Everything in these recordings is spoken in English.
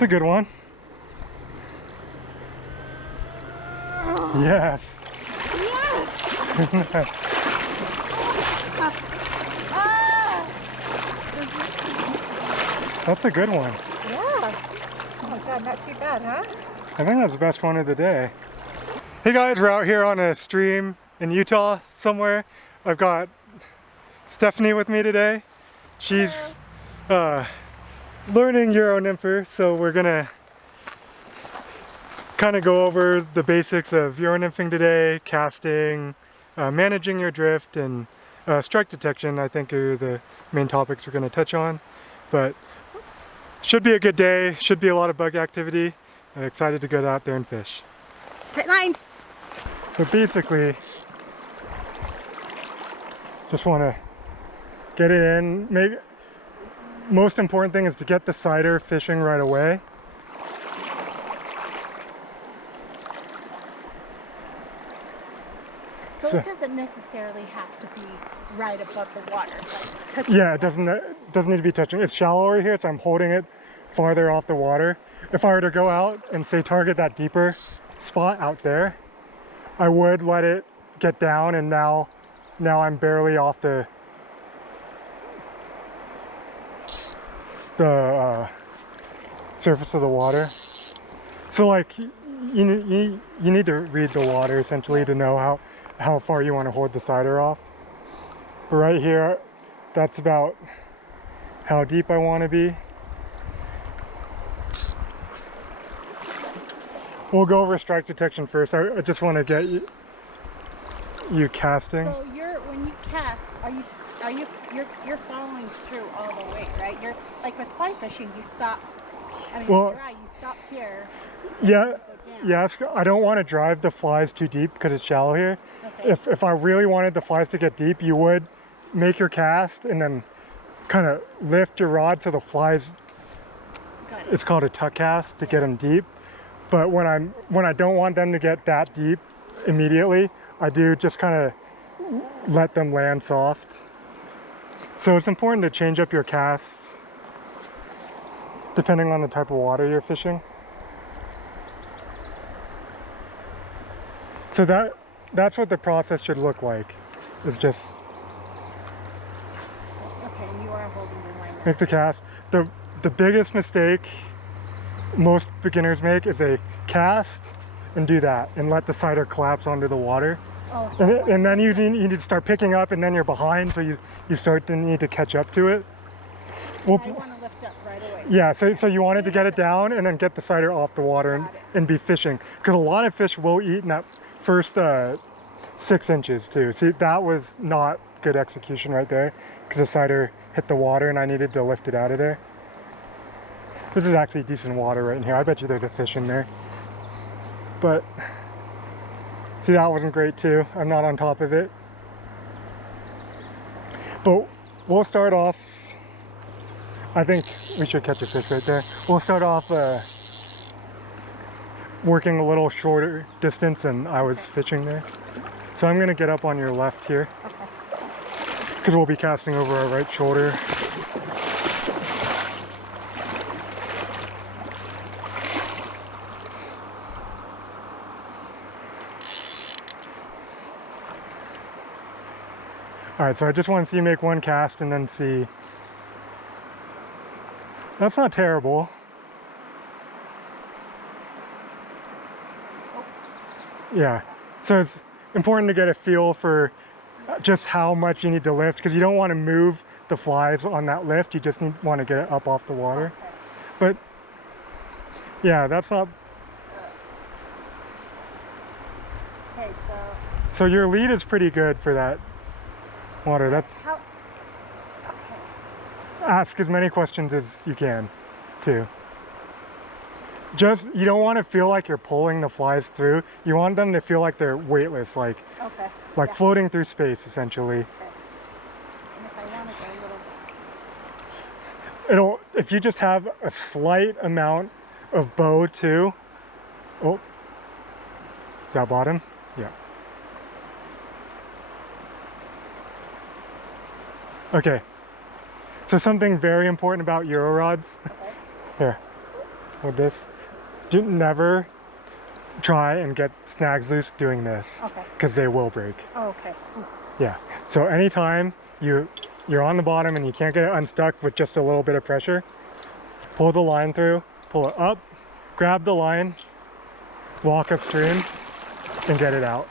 That's a good one. Yes. Yes. That's a good one. Yeah. Oh my God, not too bad, huh? I think that's the best one of the day. Hey guys, we're out here on a stream in Utah somewhere. I've got Stefanie with me today. She's learning Euro Nympher, so we're gonna kind of go over the basics of Euro Nymphing today, casting, managing your drift, and strike detection. I think are the main topics we're gonna touch on. But should be a good day, should be a lot of bug activity. I'm excited to go out there and fish. Tight lines. But basically, just want to get it in. Maybe most important thing is to get the sider fishing right away. So it doesn't necessarily have to be right above the water. Like Yeah, it doesn't need to be touching. It's shallower here, so I'm holding it farther off the water. If I were to go out and say target that deeper spot out there, I would let it get down, and now I'm barely off the surface of the water. So like you need to read the water essentially to know how far you want to hold the sider off. But right here, that's about how deep I want to be. We'll go over strike detection first. I just want to get you casting. So when you cast, you're following through all the way, right? You're like with fly fishing, you stop. I mean, Well, dry, you stop here. Yeah, yes. I don't want to drive the flies too deep because it's shallow here. Okay. If I really wanted the flies to get deep, you would make your cast and then kind of lift your rod so the flies. Got it. It's called a tuck cast to get them deep. But when I don't want them to get that deep immediately, I do just kind of let them land soft. So it's important to change up your cast depending on the type of water you're fishing. So that's what the process should look like. It's just Okay, you are holding your line. make the cast. The biggest mistake most beginners make is they cast and do that and let the sider collapse onto the water. Oh, so And then you need to start picking up, and then you're behind, so you start to need to catch up to it. I want to lift up right away. Yeah, so you wanted to get it down and then get the sider off the water and be fishing. Because a lot of fish will eat in that first 6 inches too. See, that was not good execution right there because the sider hit the water and I needed to lift it out of there. This is actually decent water right in here. I bet you there's a fish in there. But, see, that wasn't great too. I'm not on top of it. But we'll start off, I think we should catch a fish right there. We'll start off working a little shorter distance and I was fishing there. So I'm gonna get up on your left here. Okay. Because we'll be casting over our right shoulder. All right, so I just want to see you make one cast and then see. That's not terrible. Yeah, so it's important to get a feel for just how much you need to lift because you don't want to move the flies on that lift. You just want to get it up off the water. Okay. But yeah, that's not. Okay, So your lead is pretty good for that water. That's. how? Okay. Ask as many questions as you can, too. Just, you don't want to feel like you're pulling the flies through. You want them to feel like they're weightless, like floating through space, essentially. Okay. And if I want to go a little. If you just have a slight amount of bow, too. Oh, is that bottom? Yeah. Okay. So something very important about Euro rods. Okay. Here. with this. Do never try and get snags loose doing this, Okay. because they will break. Oh, okay. Ooh. Yeah. So anytime you're on the bottom and you can't get it unstuck with just a little bit of pressure, pull the line through, pull it up, grab the line, walk upstream, and get it out.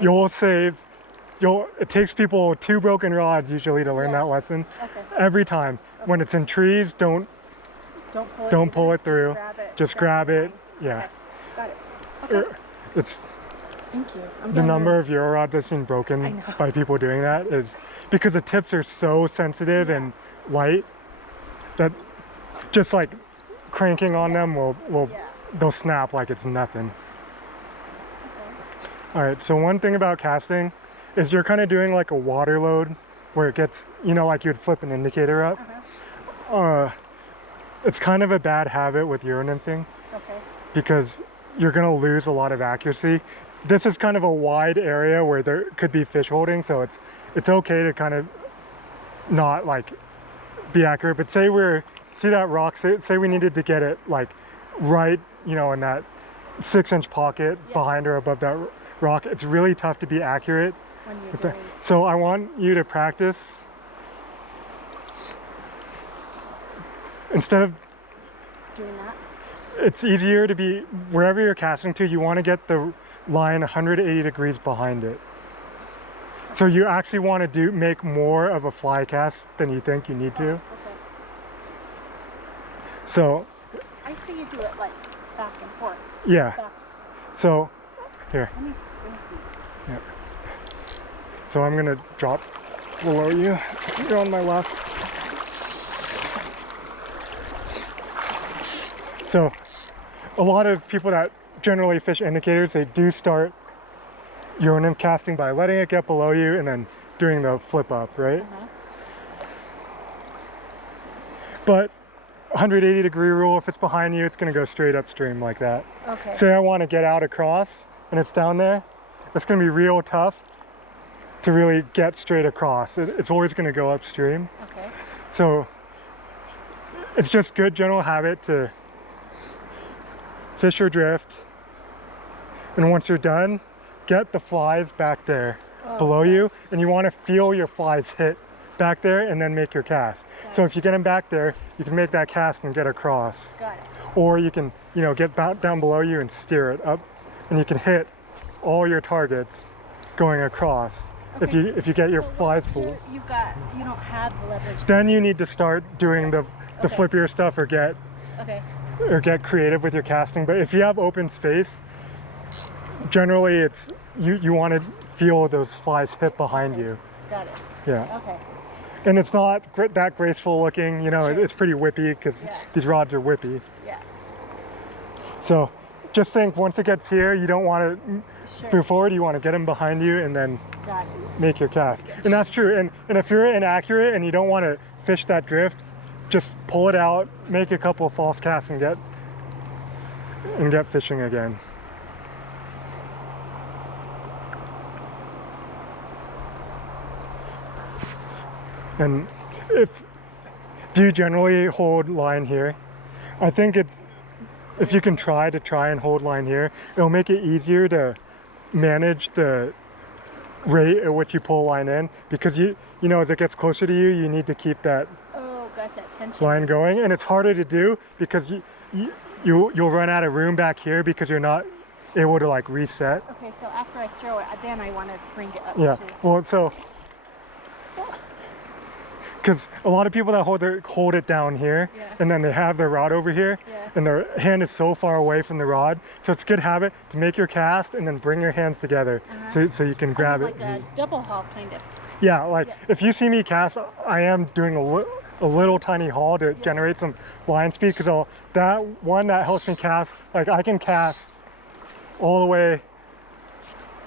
You'll save. It takes people 2 broken rods usually to learn that lesson. Okay. Every time. Okay. When it's in trees, don't pull it through. Just grab it. Yeah. Got it. Okay. It's Thank you. the number of Euro rods I've seen broken by people doing that is because the tips are so sensitive and light that just like cranking on them they'll snap like it's nothing. Okay. All right, so one thing about casting is you're kind of doing like a water load where it gets, like you'd flip an indicator up. It's kind of a bad habit with Euro nymphing. Okay. Because you're going to lose a lot of accuracy. This is kind of a wide area where there could be fish holding, so it's okay to kind of not like be accurate. But see that rock, say we needed to get it like right, in that 6-inch pocket behind or above that rock. It's really tough to be accurate. When you're doing... So I want you to practice. Instead of doing that, it's easier to be wherever you're casting to, you want to get the line 180 degrees behind it. So you actually want to make more of a fly cast than you think you need to. Okay. So I see you do it like back and forth. Yeah. Back. So here. Let me see. Yeah. So I'm gonna drop below you. So you're on my left. So a lot of people that generally fish indicators, they do start Euro nymph casting by letting it get below you and then doing the flip up, right? But 180 degree rule, if it's behind you, it's going to go straight upstream like that. Okay. Say I want to get out across and it's down there, it's going to be real tough to really get straight across. It's always going to go upstream. Okay. So it's just good general habit to fish or drift, and once you're done, get the flies back there below you, and you want to feel your flies hit back there and then make your cast. So if you get them back there, you can make that cast and get across. Got it. Or you can, get down below you and steer it up, and you can hit all your targets going across. Okay, If you get your flies full. You don't have the leverage. Then you need to start doing the flippier stuff or get creative with your casting. But if you have open space, generally it's you want to feel those flies hit behind you. Got it. Yeah. Okay. And it's not that graceful looking, it's pretty whippy because these rods are whippy. Yeah. So just think, once it gets here, you don't want to move forward, you want to get them behind you and then make your cast. And that's true. And if you're inaccurate and you don't want to fish that drift, just pull it out, make a couple of false casts and get fishing again. And do you generally hold line here? I think if you can try and hold line here, it'll make it easier to manage the rate at which you pull line in, because as it gets closer to you, you need to keep that got that tension line going, and it's harder to do because you'll run out of room back here because you're not able to like reset. Okay, so after I throw it, then I want to bring it up. Yeah. Well, so because a lot of people that hold it down here, and then they have their rod over here, and their hand is so far away from the rod. So it's a good habit to make your cast and then bring your hands together so you can grab it. Like a double haul kind of. Yeah, like if you see me cast, I am doing a little tiny haul to generate some line speed, because that helps me cast. Like I can cast all the way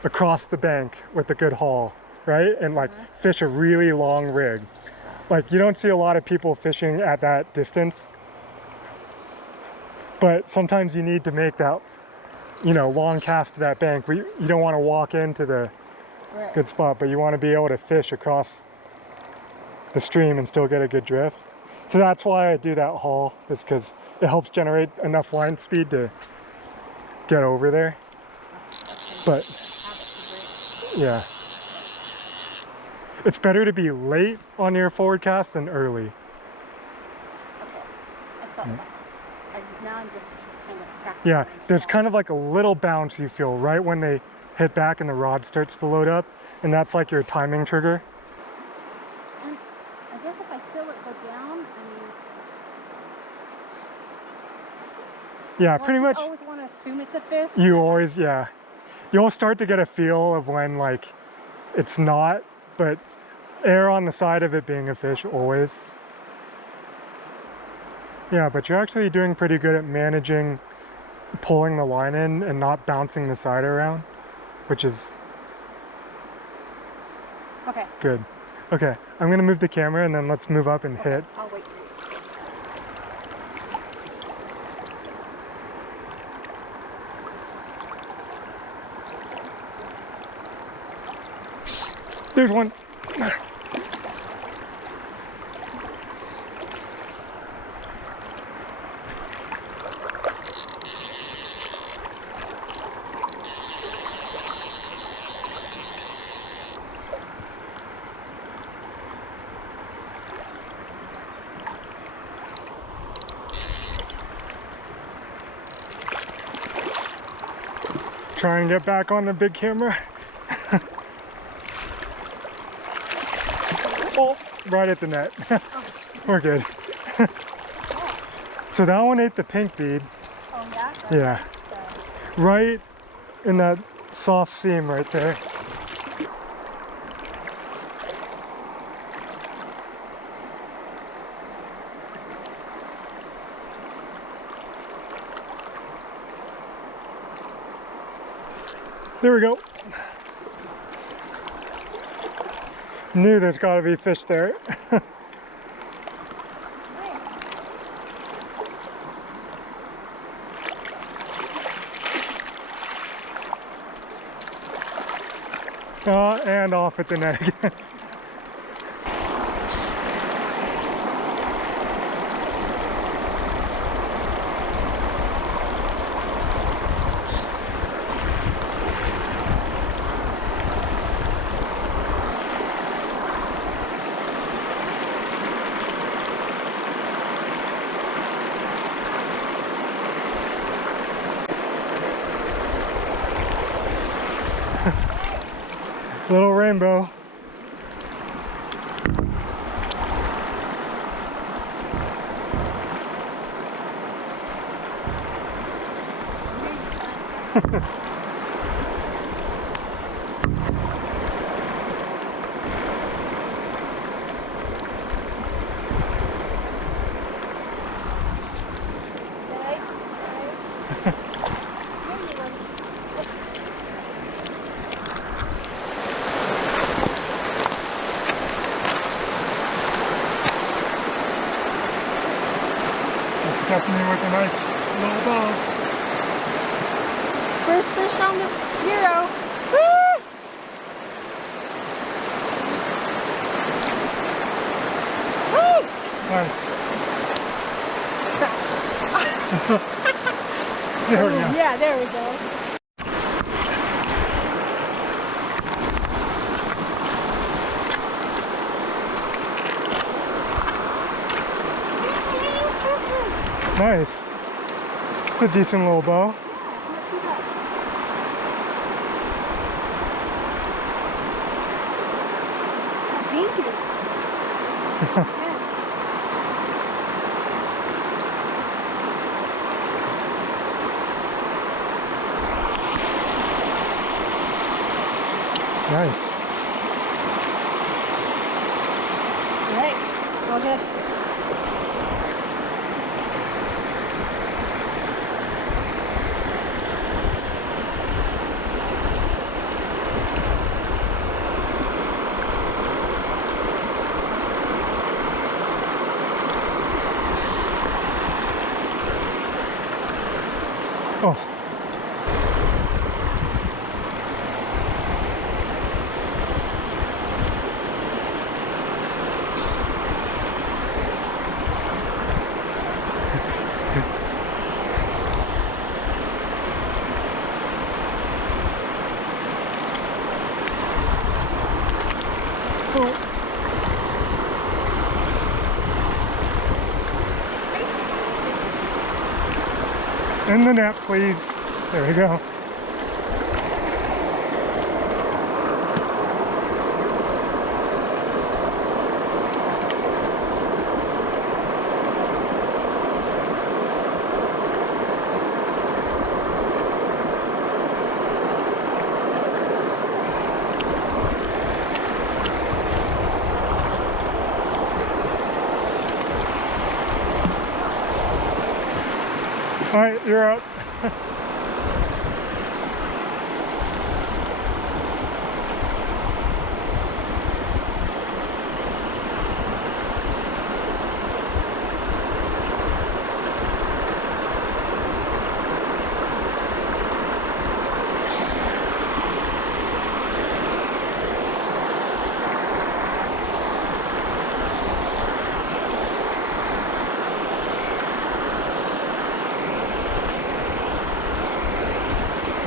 across the bank with a good haul, right? And like fish a really long rig. Like you don't see a lot of people fishing at that distance, but sometimes you need to make that, long cast to that bank. You don't want to walk into the good spot, but you want to be able to fish across the stream and still get a good drift. So that's why I do that haul, is because it helps generate enough line speed to get over there. But yeah, it's better to be late on your forward cast than early. Okay. I felt that. Now I'm just kind of practicing. Yeah, there's kind of like a little bounce you feel right when they hit back and the rod starts to load up, and that's like your timing trigger. And I guess if I feel it go down, I mean, Yeah, well, pretty I much. just always want to assume it's a fish. You always, yeah. You'll start to get a feel of when like it's not, but err on the side of it being a fish always. Yeah, but you're actually doing pretty good at managing pulling the line in and not bouncing the side around, which is Okay. good. Okay, I'm gonna move the camera and then let's move up and Okay, hit. I'll wait for you. There's one. Try and get back on the big camera. Oh, right at the net. We're good. So that one ate the pink bead. Oh yeah? Yeah. Right in that soft seam right there. There we go. Knew there's got to be fish there. And off at the net again. Little rainbow. Stefanie with a nice little bow. First fish on the Euro. Woo! Wait! Nice. There we go. Yeah, there we go. Nice. It's a decent little bow. Thank you. Nice. All right, all good. Oh. In the net, please. There we go. All right, you're up.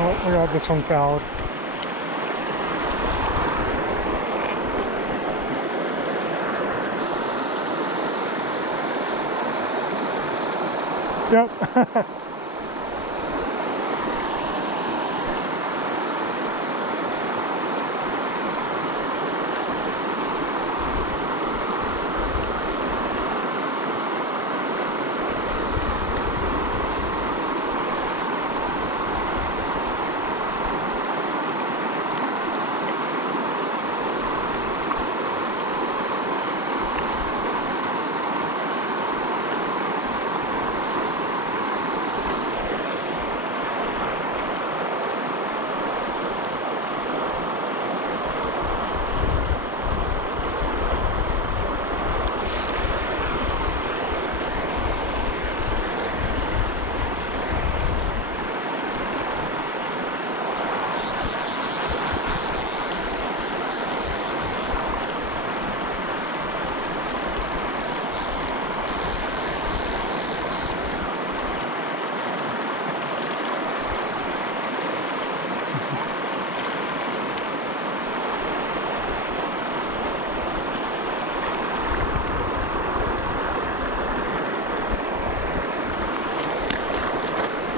Oh, we got this one fouled. Yep.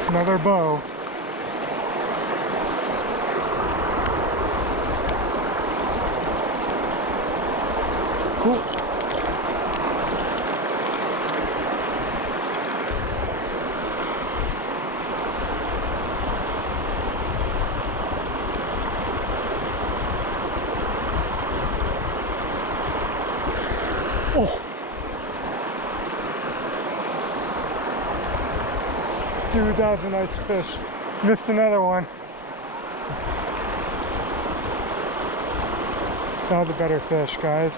Another bow. Cool. Oh. Dude, that was a nice fish. Missed another one. That was a better fish, guys.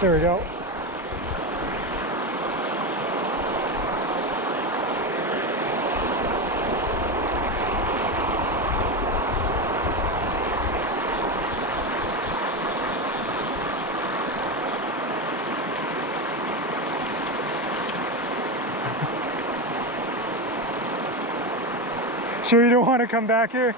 There we go. Sure you don't want to come back here?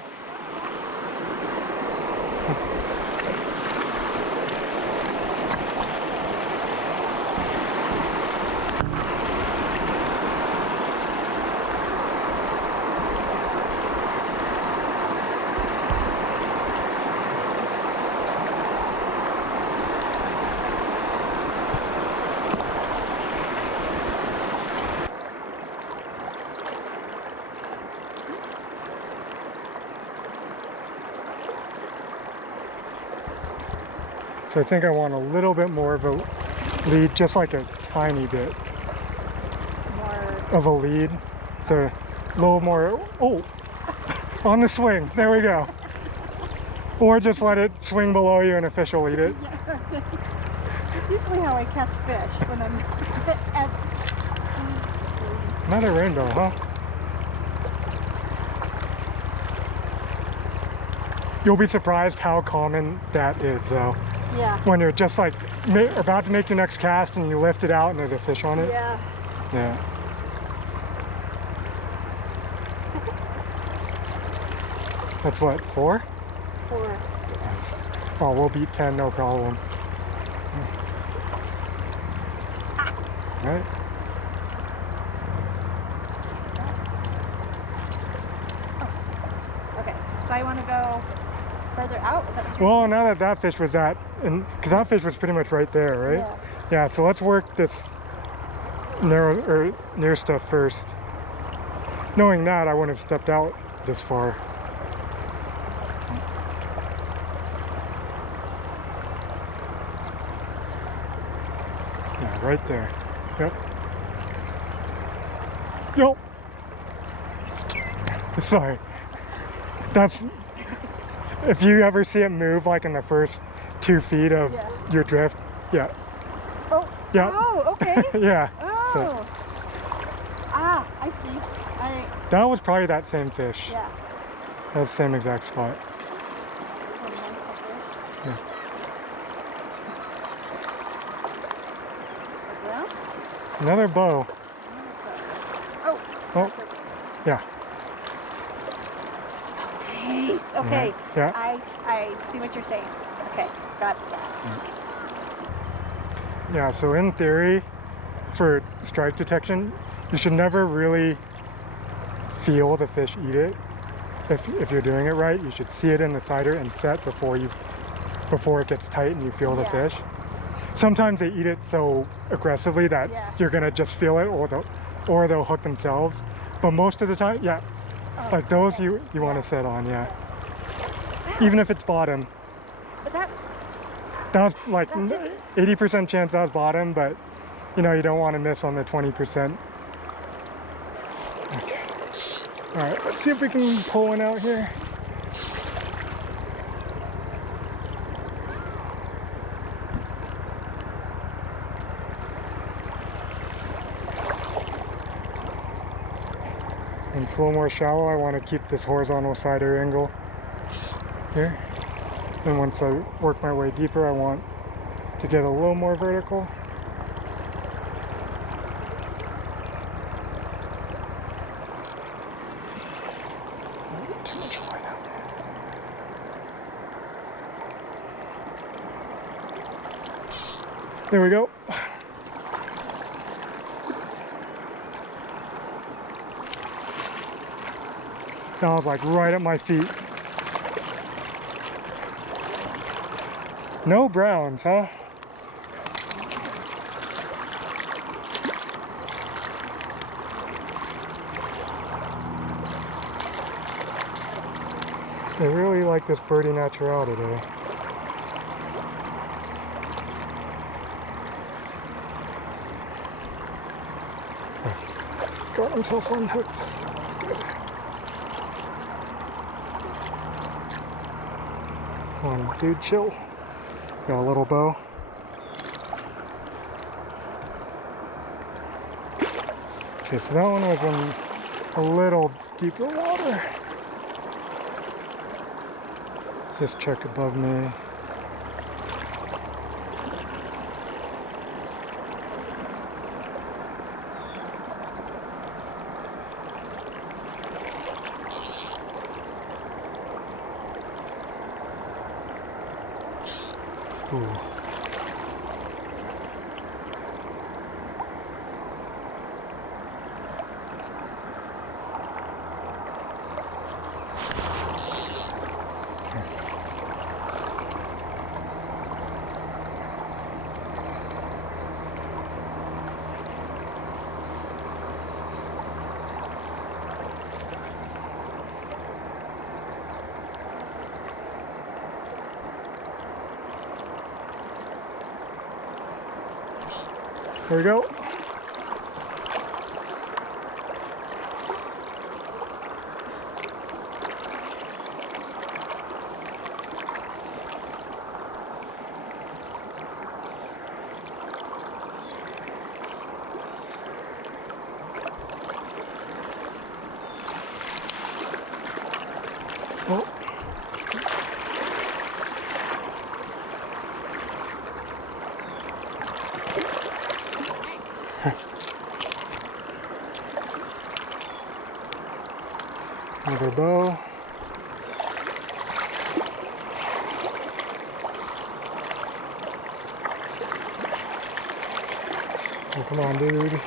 So I think I want a little bit more of a lead, just like a tiny bit of a lead. So a little more, oh, on the swing, there we go. Or just let it swing below you and a fish will eat it. Yeah. That's usually how I catch fish when I'm at... Another rainbow, huh? You'll be surprised how common that is though. Yeah. When you're just like about to make your next cast and you lift it out and there's a fish on it. Yeah. Yeah. That's what, 4? 4. Oh, we'll beat 10, no problem. Right? Okay, so I want to go further out? Is that what you're Well, now that that fish was at, and because that fish was pretty much right there, right? Yeah. Yeah, so let's work this narrow or near stuff first. Knowing that, I wouldn't have stepped out this far. Yeah, right there. Yep. Yep. Sorry. That's, if you ever see it move like in the first 2 feet of your drift, yeah. Oh, Yeah. Oh, okay. Yeah. Oh. So, I see. that was probably that same fish. Yeah. That was the same exact spot. Oh, nice fish. Yeah. Well, Another bow. oh. Oh, yeah. Nice. Okay. Yeah. I see what you're saying. Okay, got it. Yeah, so in theory, for strike detection, you should never really feel the fish eat it. If you're doing it right, you should see it in the sighter and set before it gets tight and you feel the fish. Sometimes they eat it so aggressively that you're gonna just feel it, or they'll hook themselves. But most of the time, like those you want to set on, even if it's bottom. But that was like that's just... 80% chance that was bottom, but you know, you don't want to miss on the 20%. Okay. All right, let's see if we can pull one out here. And slow more shallow, I want to keep this horizontal sider angle here. And once I work my way deeper, I want to get a little more vertical. There we go. That was like right at my feet. No browns, huh? They really like this birdie natural today. Got himself unhooked. That's good. Come on, dude, chill. Got a little bow. Okay, so that one was in a little deeper water. Just check above me. Ooh. There we go. Oh. Another bow. Come on, dude.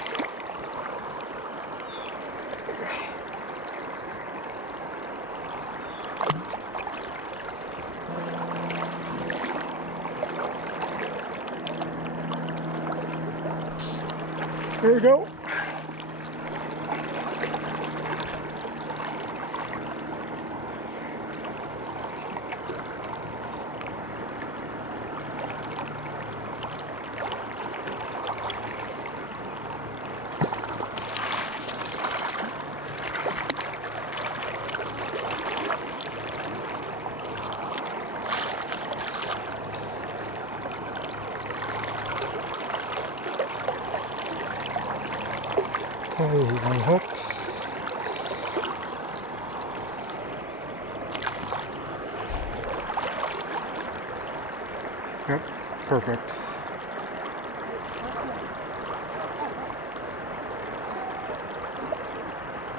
There we go. Okay, my hooks. Yep, perfect.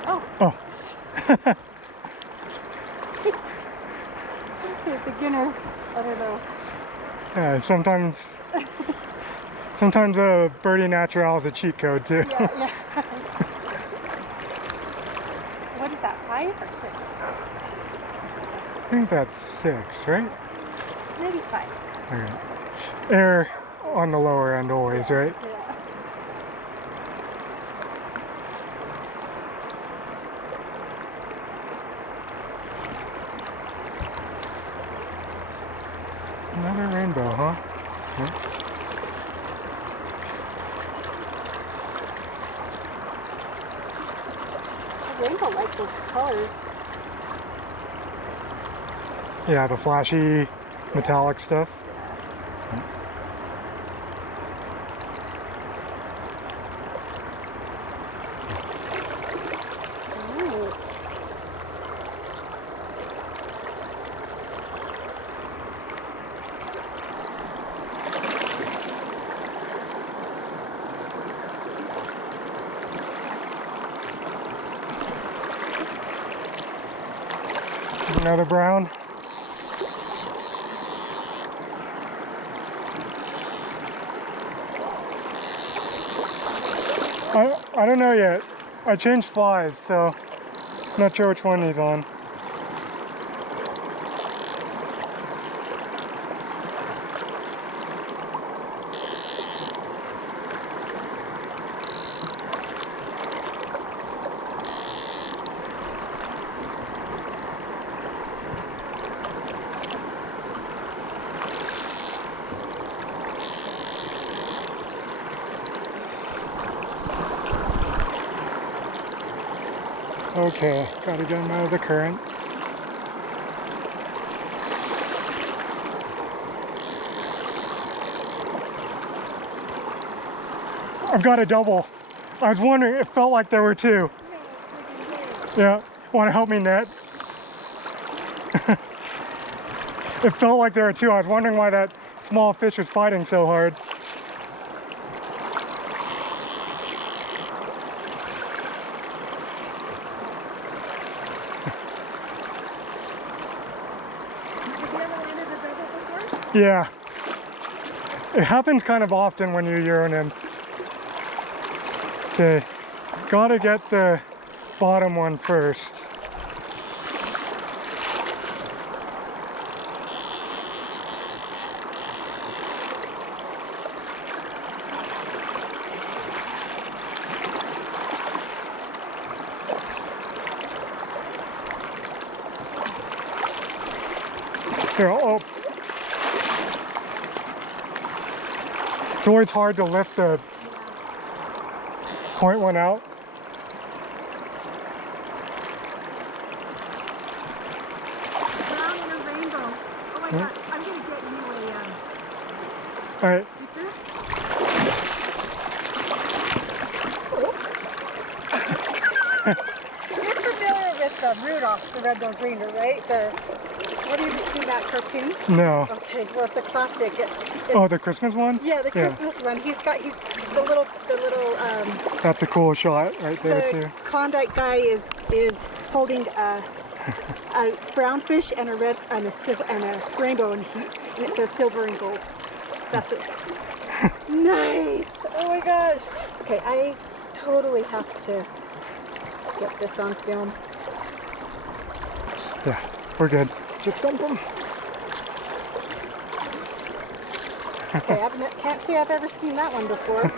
Oh. Okay, beginner. I don't know. Yeah, sometimes birdie natural is a cheat code too. Yeah, yeah. What is that, 5 or 6? I think that's 6, right? Maybe 5. Okay. Air on the lower end always, right? Yeah. Another rainbow, huh? Yeah. The rainbow likes those colors. Yeah, the flashy metallic stuff. Neat. Another brown. I don't know yet. I changed flies, so I'm not sure which one he's on. Okay, gotta get him out of the current. I've got a double. I was wondering, it felt like there were 2. Yeah, want to help me net? It felt like there were 2. I was wondering why that small fish was fighting so hard. Yeah, it happens kind of often when you Euro Nymph. Okay, gotta get the bottom one first. Here, oh. It's always hard to lift the point one out. Brown and a rainbow. Oh my God, I'm gonna get you All right. sticker. You're familiar with Rudolph the Red-Nosed Reindeer, right? Have you seen that cartoon? No. Okay, well it's a classic. Oh, the Christmas one? Yeah, the Christmas one. He's the little That's a cool shot right there the too. Klondike guy is holding a brown fish and a red and a rainbow, and it says silver and gold. That's it. Nice! Oh my gosh. Okay, I totally have to get this on film. Yeah, we're good. Just dump them. Okay, I can't say I've ever seen that one before.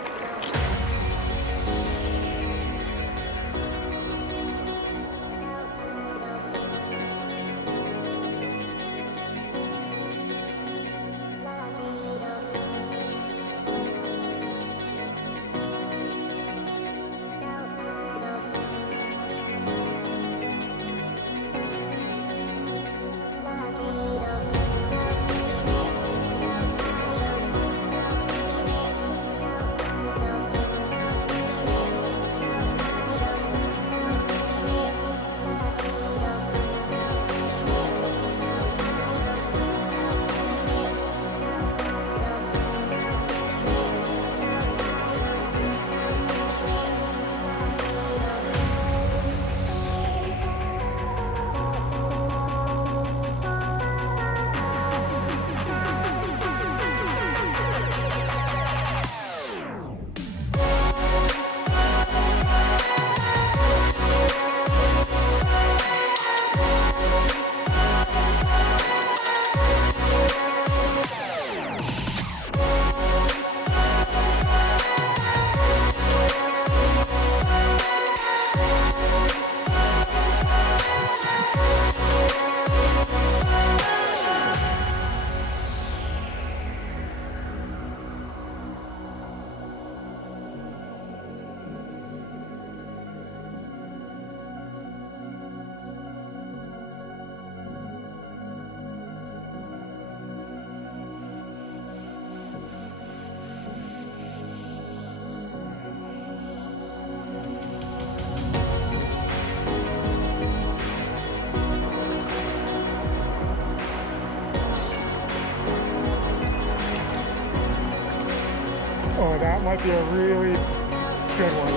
Oh, that might be a really good one.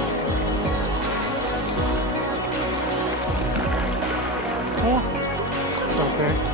Oh, okay.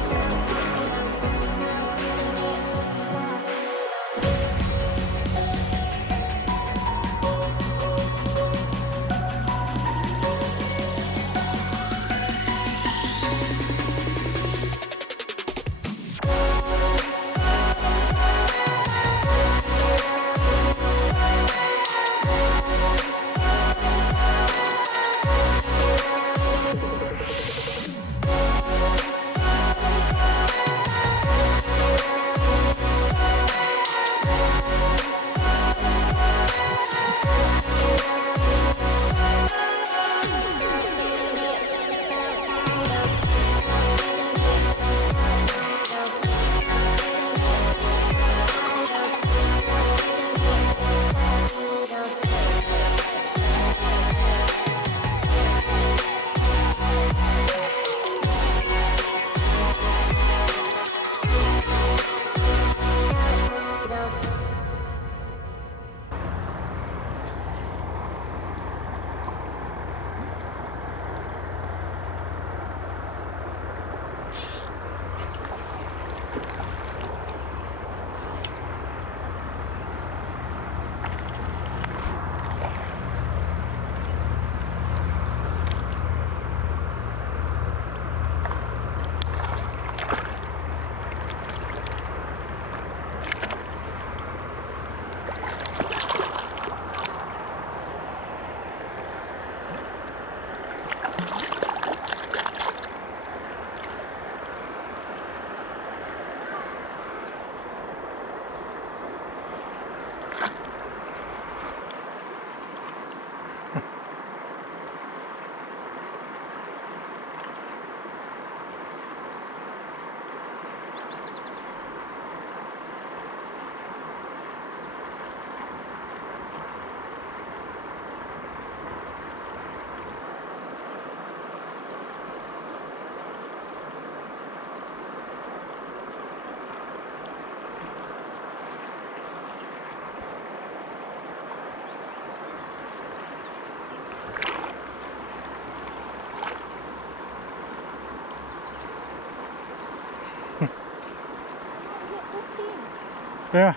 Yeah.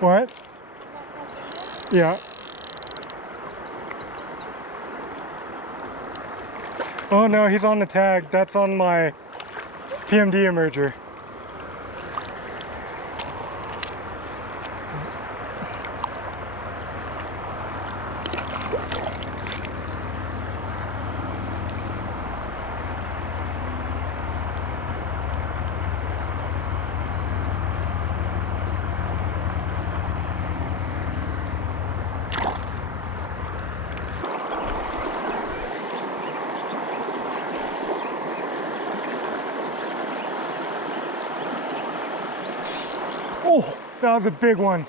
What? Yeah. Oh no, he's on the tag. That's on my PMD emerger. Oh, that was a big one.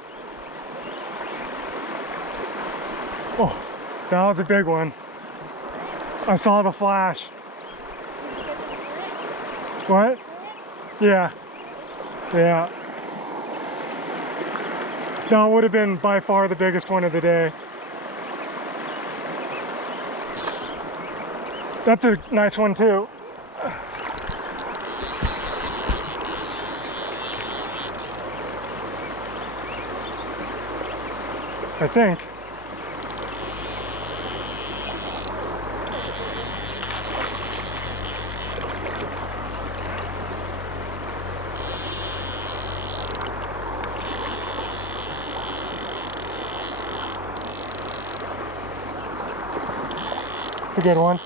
Oh, that was a big one. I saw the flash. What? Yeah. Yeah. That would have been by far the biggest one of the day. That's a nice one too. I think. It's a good one.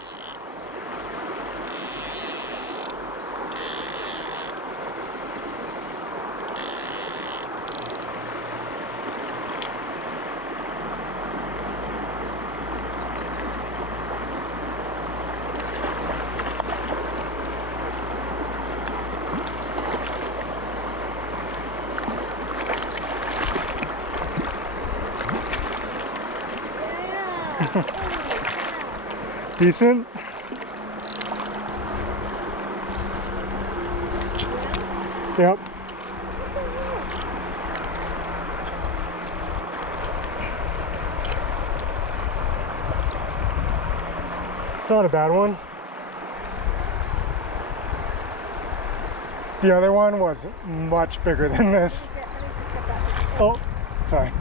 Decent? Yep. It's not a bad one. The other one was much bigger than this. Oh, sorry.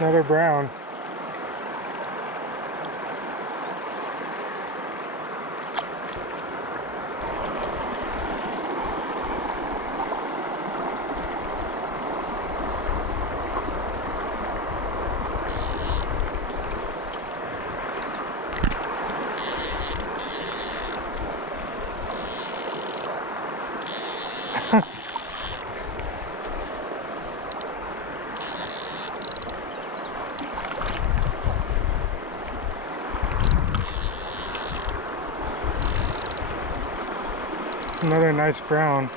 Another brown. Another nice brown.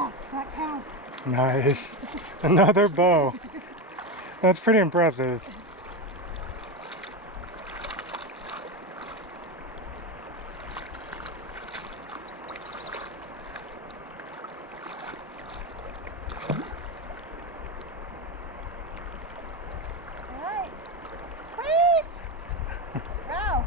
Yes, that counts. Nice. Another bow. That's pretty impressive. Alright. Sweet! Go!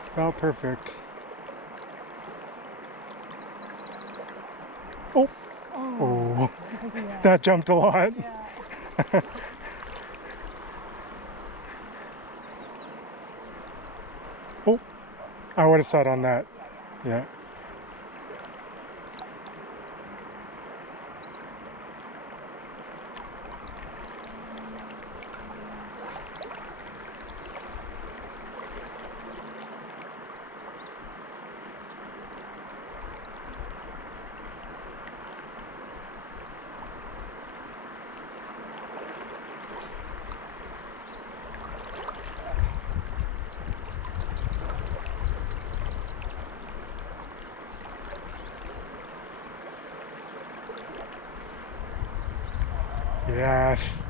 It's about perfect. Oh! Oh! Yeah. That jumped a lot. Yeah. Oh! I would have sat on that. Yeah. Yes.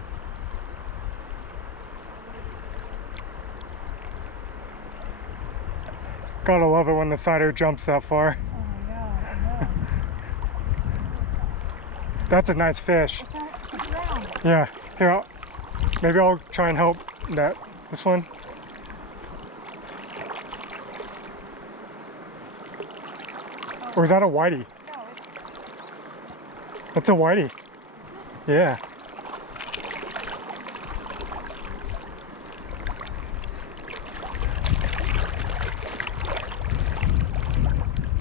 Gotta love it when the cider jumps that far. Oh my god, I know. That's a nice fish. It's on the ground. Yeah. Here, maybe I'll try and help this one. Or is that a whitey? No, it's That's a whitey. Yeah.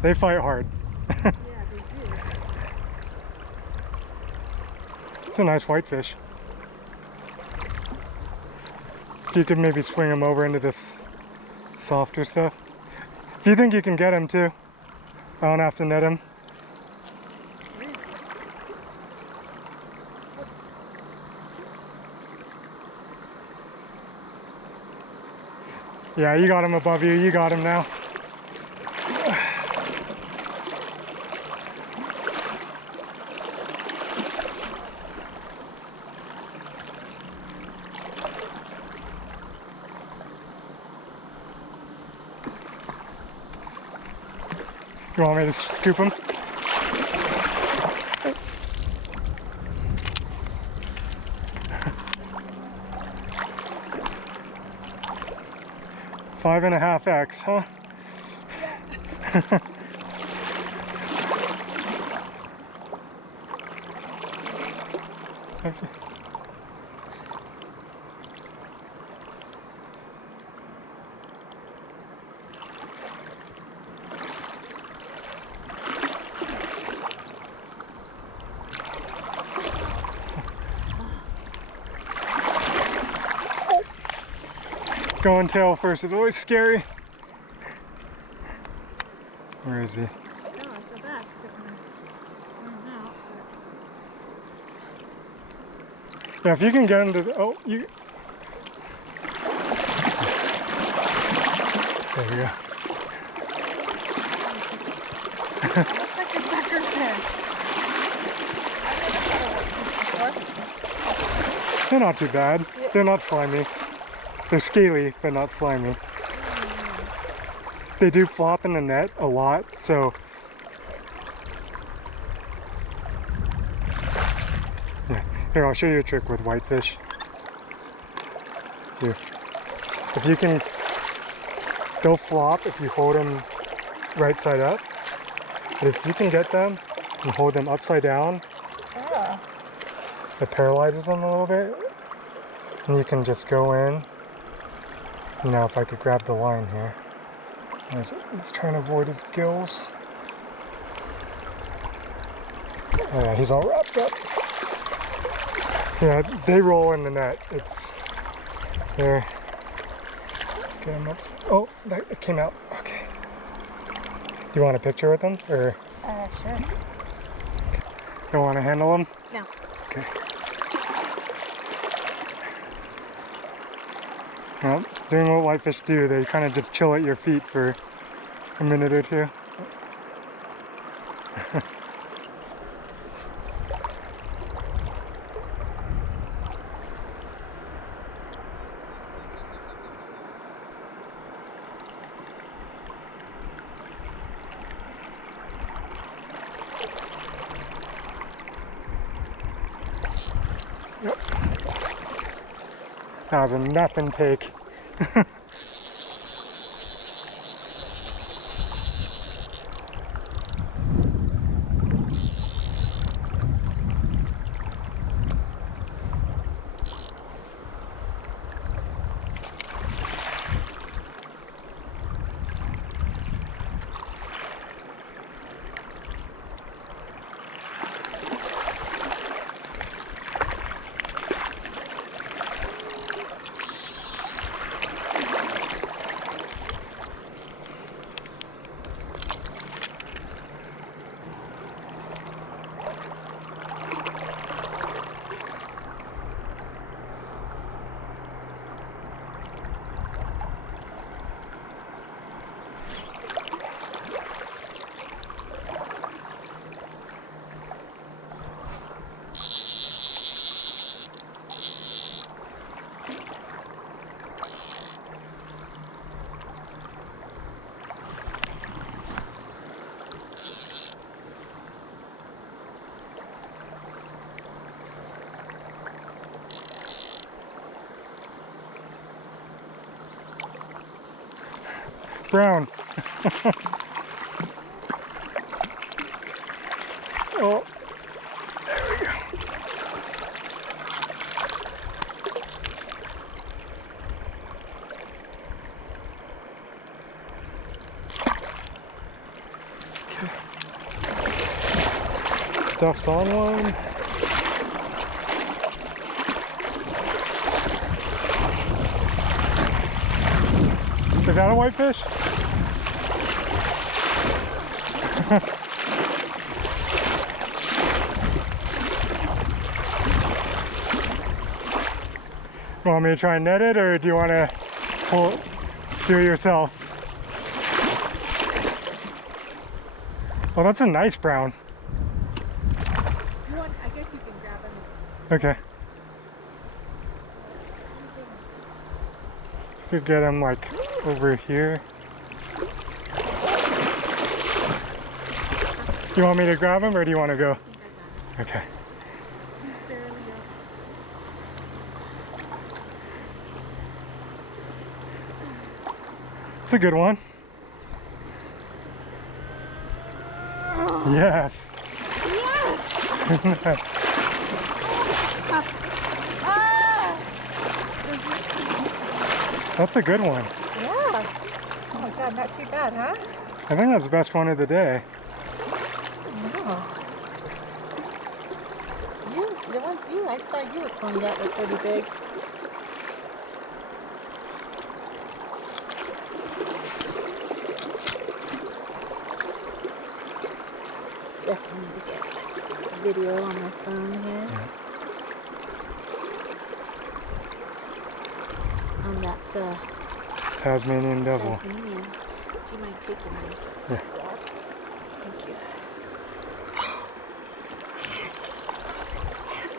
They fight hard. yeah, they do. It's a nice whitefish. You could maybe swing him over into this softer stuff. If you think you can get him too, I don't have to net him. Where is he? Yeah, you got him above you. You got him now. You want me to scoop him? Five and a half X, huh? Okay. Going tail first is always scary. Where is he? No, I feel bad because I'm out. Yeah, if you can get him to the, oh, you. There you go. Looks like a sucker fish. I've never caught a whitefish before. They're not too bad. They're not slimy. They're scaly, but not slimy. They do flop in the net a lot, so yeah. Here, I'll show you a trick with whitefish. Here. If you can, they'll flop if you hold them right side up. But if you can get them and hold them upside down, it paralyzes them a little bit. And you can just go in. Now if I could grab the line here. Let's try and avoid his gills. Oh yeah, he's all wrapped up. Yeah, they roll in the net. It's there. Let's get him up. Oh, it came out. Okay. Do you want a picture with him, or? Sure. Don't want to handle him? No. Okay. Well, doing what whitefish do, they kind of just chill at your feet for a minute or two. Yep. That was a nothing take. Brown. Oh, there we go. Okay. Stuff's on one. Is that a whitefish? You want me to try and net it, or do you want to do it yourself? Oh, that's a nice brown. I guess you can grab him. Okay. Could get him like over here. You want me to grab him, or do you want to go? Okay. He's barely up. It's a good one. Yes. Yes. That's a good one. Yeah. Oh my God, not too bad, huh? I think that's the best one of the day. Wow. The ones I saw you were pulling out were pretty big. Definitely need to get a video on my phone here. Yeah. On that Tasmanian Devil. Tasmanian. Do you mind taking my Yeah. Thank you. Yes. Yes.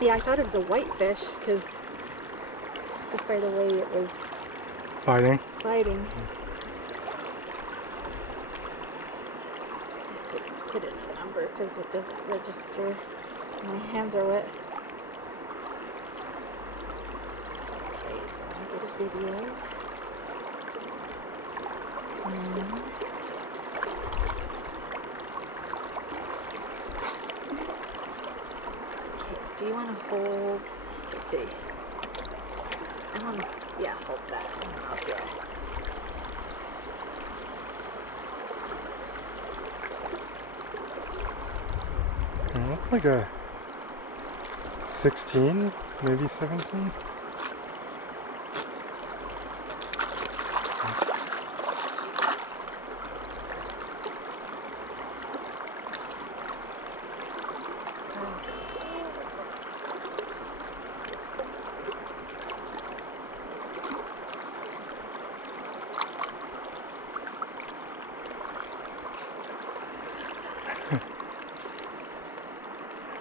Yeah, I thought it was a whitefish because just by the way it was Fighting. fighting. I have to put in a number because it doesn't register. My hands are wet. Okay, so I'm gonna get a video. Okay, do you want to hold, let's see, I want to, yeah, hold that one up here. That's like a 16, maybe 17.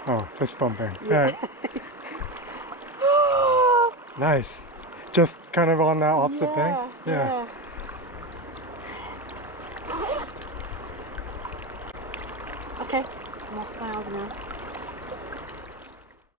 Oh, fist bumping. Yeah. Alright. Nice. Just kind of on that opposite bank? Yeah. Okay, more smiles now.